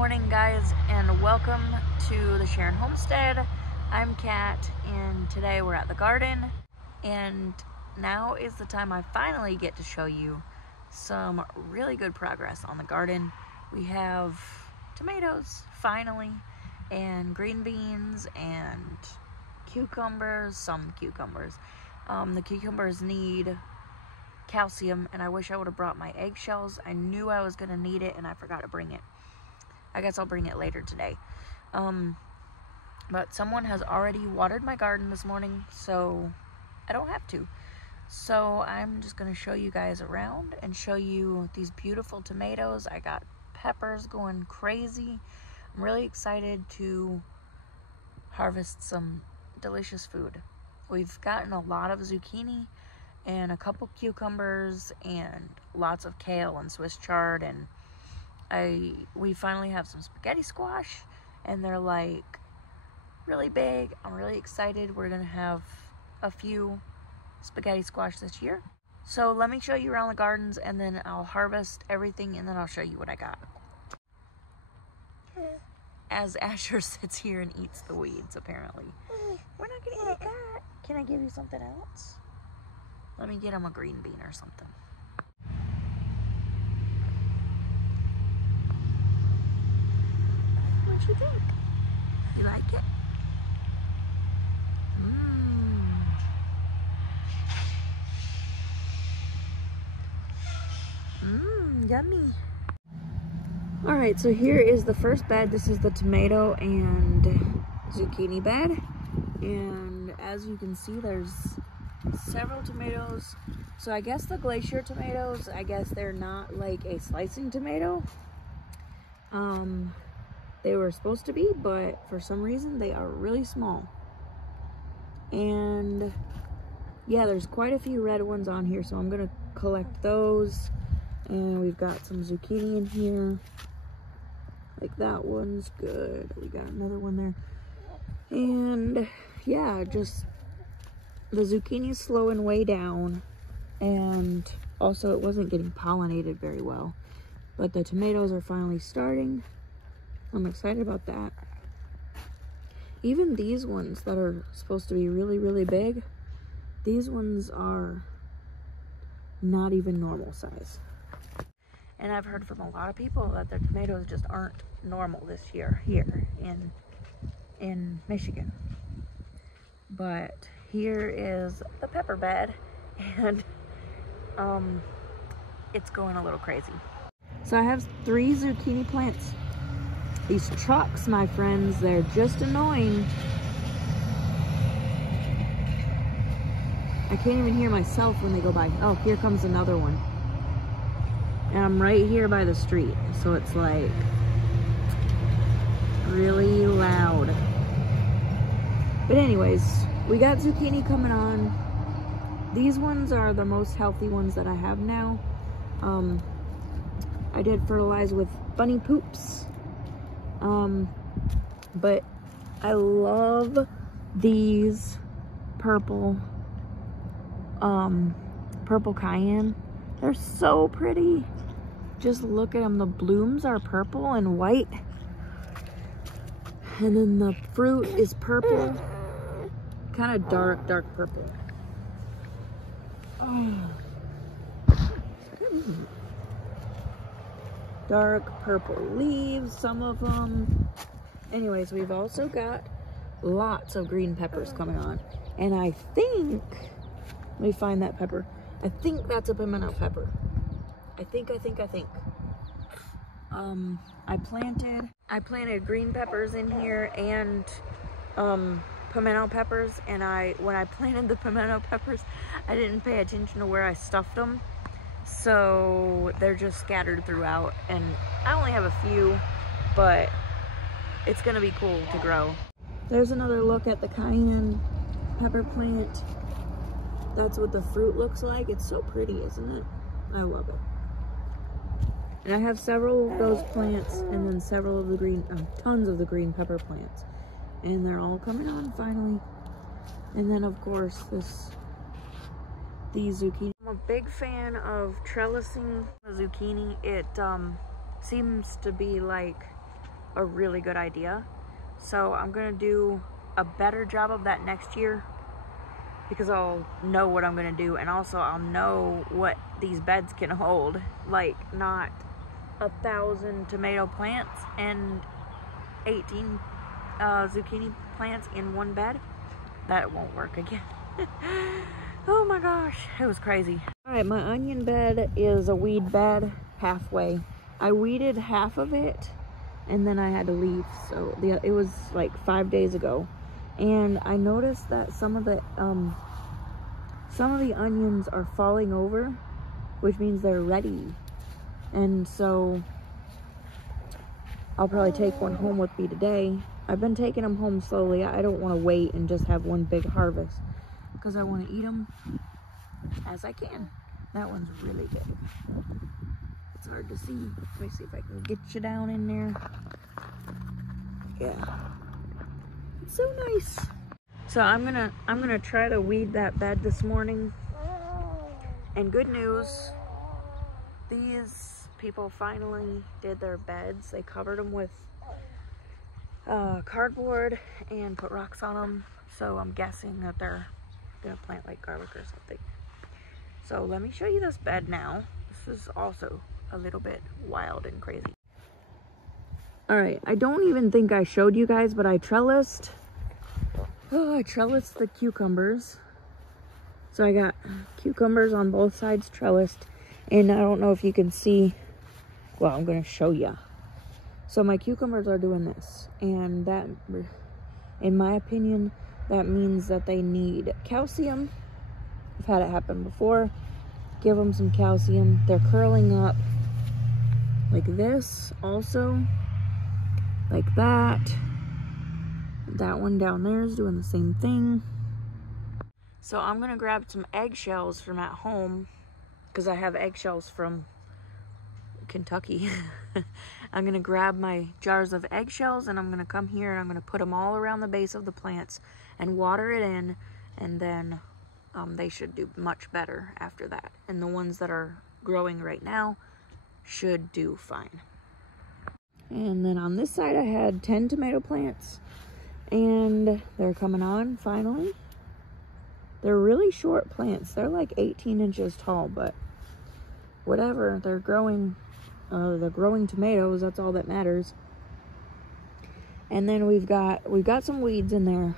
morning, guys, and welcome to the Sharon Homestead. I'm Kat, and today we're at the garden, and now is the time I finally get to show you some really good progress on the garden. We have tomatoes, finally, and green beans, and cucumbers, some cucumbers. The cucumbers need calcium, and I wish I would have brought my eggshells. I knew I was going to need it, and I forgot to bring it. I guess I'll bring it later today. But someone has already watered my garden this morning, so I don't have to. So I'm just going to show you guys around and show you these beautiful tomatoes. I got peppers going crazy. I'm really excited to harvest some delicious food. We've gotten a lot of zucchini and a couple cucumbers and lots of kale and Swiss chard, and we finally have some spaghetti squash, and they're like really big. I'm really excited. We're gonna have a few spaghetti squash this year. So let me show you around the gardens, and then I'll harvest everything, and then I'll show you what I got. As Asher sits here and eats the weeds, apparently. We're not gonna eat that. Can I give you something else? Let me get him a green bean or something. What you think? You like it? Yummy. All right, so here is the first bed. This is the tomato and zucchini bed. And as you can see, there's several tomatoes. So I guess the glacier tomatoes, I guess they're not like a slicing tomato. They were supposed to be, but for some reason they are really small. And yeah, there's quite a few red ones on here, so I'm gonna collect those. And we've got some zucchini in here. Like that one's good. We got another one there. And yeah, just the zucchini's slowing way down, and also it wasn't getting pollinated very well. But the tomatoes are finally starting. I'm excited about that. Even these ones that are supposed to be really, really big, these ones are not even normal size. And I've heard from a lot of people that their tomatoes just aren't normal this year here in Michigan. But here is the pepper bed, and it's going a little crazy. So I have 3 zucchini plants. These trucks, my friends, they're just annoying. I can't even hear myself when they go by. Oh, here comes another one. And I'm right here by the street, so it's like really loud. But anyways, we got zucchini coming on. These ones are the most healthy ones that I have now. I did fertilize with bunny poops. But I love these purple cayenne. They're so pretty. Just look at them. The blooms are purple and white. And then the fruit is purple. Kind of dark purple. Oh. Dark purple leaves, some of them. Anyways, we've also got lots of green peppers coming on. And I think, let me find that pepper. I think that's a pimento pepper. I think. I planted green peppers in here and pimento peppers, and when I planted the pimento peppers, I didn't pay attention to where I stuffed them, so they're just scattered throughout, and I only have a few, but it's gonna be cool to grow. There's another look at the cayenne pepper plant. That's what the fruit looks like. It's so pretty, isn't it? I love it. And I have several of those plants, and then several of the tons of the green pepper plants. And they're all coming on finally. And then of course these zucchini. I'm a big fan of trellising the zucchini. It seems to be like a really good idea. So I'm gonna do a better job of that next year, because I'll know what I'm gonna do, and also I'll know what these beds can hold. Like, not 1,000 tomato plants and 18 zucchini plants in one bed. That won't work again. Oh my gosh, it was crazy. All right, my onion bed is a weed bed halfway. I weeded half of it and then I had to leave. So it was like 5 days ago. And I noticed that some of the onions are falling over, which means they're ready. And so I'll probably take one home with me today. I've been taking them home slowly. I don't want to wait and just have one big harvest, because I want to eat them as I can. That one's really big. It's hard to see. Let me see if I can get you down in there. Yeah. It's so nice. So I'm gonna try to weed that bed this morning. And good news, these people finally did their beds. They covered them with cardboard and put rocks on them. So I'm guessing that they're gonna plant like garlic or something. So let me show you this bed now. This is also a little bit wild and crazy. All right, I don't even think I showed you guys, but I trellised. Oh, I trellised the cucumbers. So I got cucumbers on both sides trellised, and I don't know if you can see. Well, I'm gonna show you. So my cucumbers are doing this, and that, in my opinion, that means that they need calcium. I've had it happen before. Give them some calcium. They're curling up like this also, like that. That one down there is doing the same thing. So I'm gonna grab some eggshells from at home, because I have eggshells from Kentucky. I'm gonna grab my jars of eggshells, and I'm gonna come here and I'm gonna put them all around the base of the plants and water it in, and then they should do much better after that. And the ones that are growing right now should do fine. And then on this side I had 10 tomato plants, and they're coming on finally. They're really short plants. They're like 18 inches tall, but whatever. They're growing tomatoes. That's all that matters. And then we've got some weeds in there,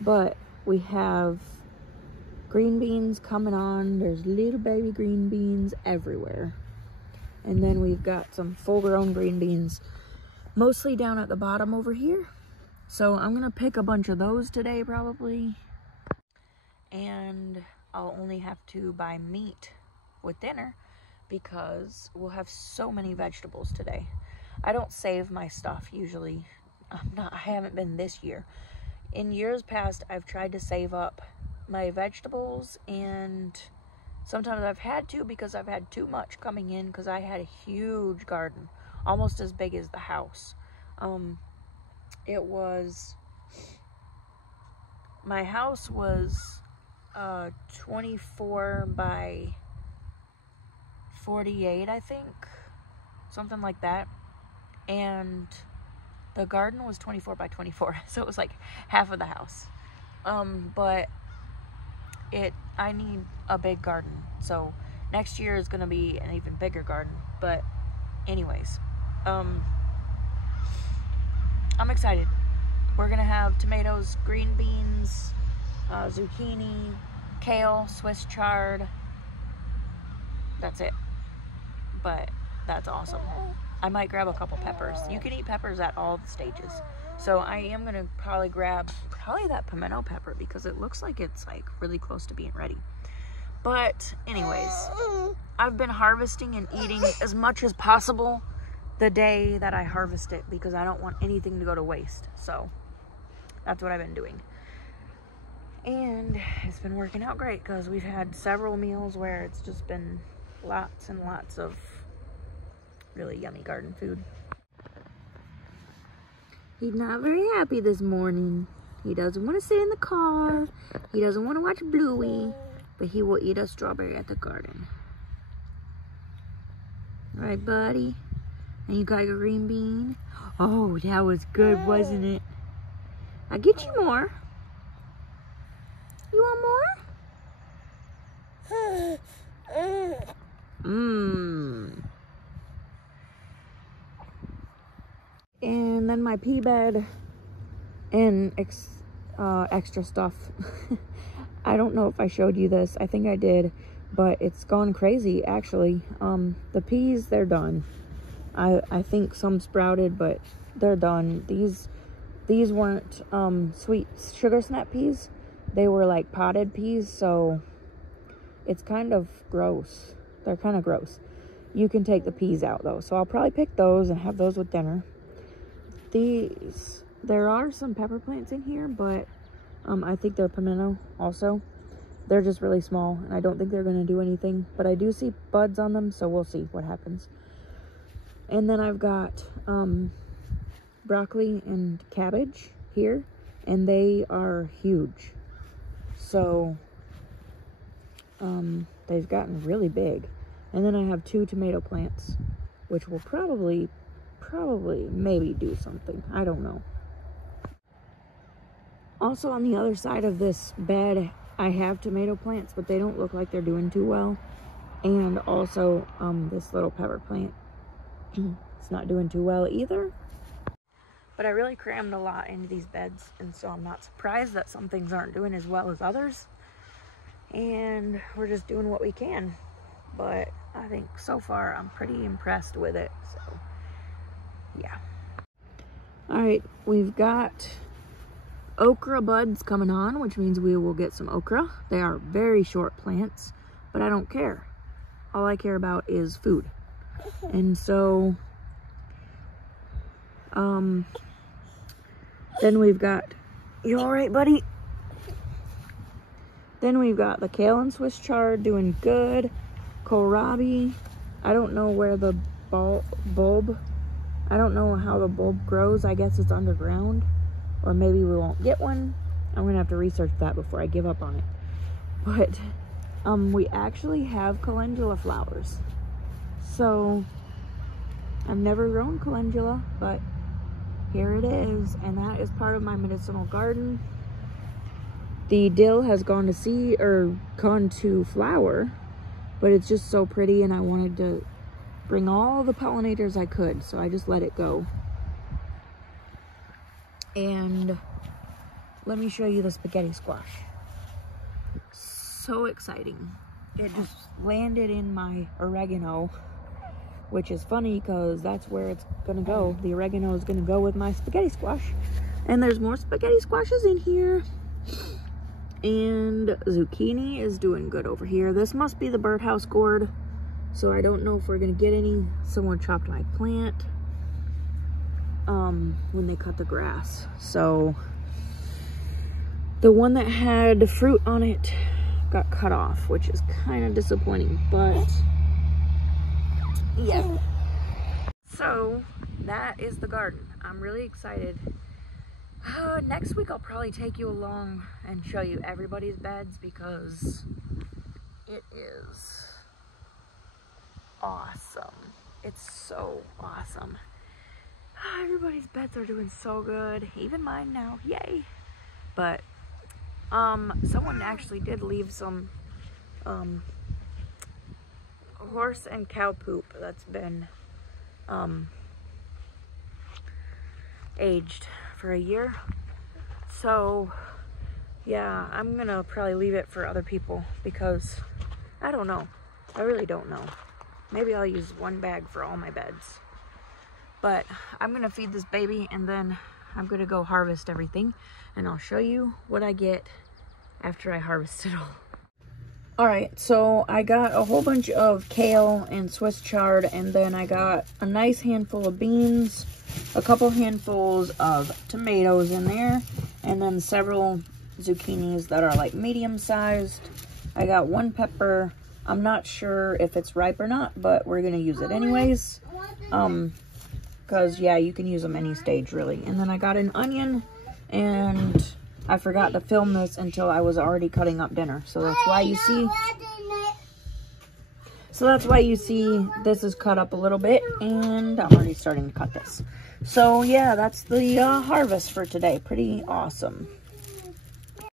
but we have green beans coming on. There's little baby green beans everywhere. And then we've got some full-grown green beans, mostly down at the bottom over here. So I'm gonna pick a bunch of those today probably. And I'll only have to buy meat with dinner, because we'll have so many vegetables today. I don't save my stuff usually. I haven't been this year. In years past, I've tried to save up my vegetables, and sometimes I've had to, because I've had too much coming in, because I had a huge garden, almost as big as the house. My house was 24 by 48, I think, something like that. And the garden was 24 by 24, so it was like half of the house. But I need a big garden, so next year is gonna be an even bigger garden. But anyways, I'm excited. We're gonna have tomatoes, green beans, zucchini, kale, Swiss chard. That's it. But that's awesome. I might grab a couple peppers. You can eat peppers at all the stages. So I am gonna probably grab that pimento pepper, because it looks like it's like really close to being ready. But anyways, I've been harvesting and eating as much as possible the day that I harvest it, because I don't want anything to go to waste. So that's what I've been doing. And it's been working out great, because we've had several meals where it's just been lots and lots of really yummy garden food. He's not very happy this morning. He doesn't want to sit in the car. He doesn't want to watch Bluey, but he will eat a strawberry at the garden. All right, buddy. And you got your green bean. Oh, that was good, wasn't it? I'll get you more. You want more? Mmm. And then my pea bed and extra stuff. I don't know if I showed you this. I think I did, but it's gone crazy actually. The peas, they're done. I think some sprouted, but they're done. These weren't sweet sugar snap peas. They were like potted peas, so it's kind of gross. They're kind of gross. You can take the peas out though, so I'll probably pick those and have those with dinner. There are some pepper plants in here, but I think they're pimento also. They're just really small, and I don't think they're going to do anything, but I do see buds on them, so we'll see what happens. And then I've got broccoli and cabbage here, and they are huge. So they've gotten really big. And then I have 2 tomato plants, which will probably maybe do something. I don't know. Also on the other side of this bed, I have tomato plants, but they don't look like they're doing too well. And also this little pepper plant, it's not doing too well either. But I really crammed a lot into these beds, and so I'm not surprised that some things aren't doing as well as others. And we're just doing what we can. But I think so far I'm pretty impressed with it, so yeah. All right, we've got okra buds coming on, which means we will get some okra. They are very short plants, but I don't care. All I care about is food. And so then we've got, you all right, buddy? Then we've got the kale and Swiss chard doing good. Kohlrabi, I don't know where the bulb, I don't know how the bulb grows. I guess it's underground, or maybe we won't get one. I'm gonna have to research that before I give up on it. But we actually have calendula flowers. So I've never grown calendula, but here it is, and that is part of my medicinal garden. The dill has gone to seed, or gone to flower, but it's just so pretty, and I wanted to bring all the pollinators I could, so I just let it go. And let me show you the spaghetti squash. So exciting. It just landed in my oregano, which is funny because that's where it's gonna go. The oregano is gonna go with my spaghetti squash. And there's more spaghetti squashes in here. And zucchini is doing good over here. This must be the birdhouse gourd, so I don't know if we're gonna get any. Someone chopped my plant when they cut the grass. So the one that had fruit on it got cut off, which is kind of disappointing, but yeah. So that is the garden. I'm really excited. Next week I'll probably take you along and show you everybody's beds, because it is awesome. It's so awesome. Everybody's beds are doing so good, even mine now, yay. But someone actually did leave some horse and cow poop that's been aged for a year. So yeah, I'm gonna probably leave it for other people, because I don't know. I really don't know. Maybe I'll use one bag for all my beds. But I'm gonna feed this baby, and then I'm gonna go harvest everything, and I'll show you what I get after I harvest it all. Alright, so I got a whole bunch of kale and Swiss chard, and then I got a nice handful of beans, a couple handfuls of tomatoes in there, and then several zucchinis that are like medium sized. I got one pepper. I'm not sure if it's ripe or not, but we're gonna use it anyways. Because yeah, you can use them any stage really. And then I got an onion, and I forgot to film this until I was already cutting up dinner. So that's why you see So that's why you see this is cut up a little bit, and I'm already starting to cut this. So yeah, that's the harvest for today. Pretty awesome.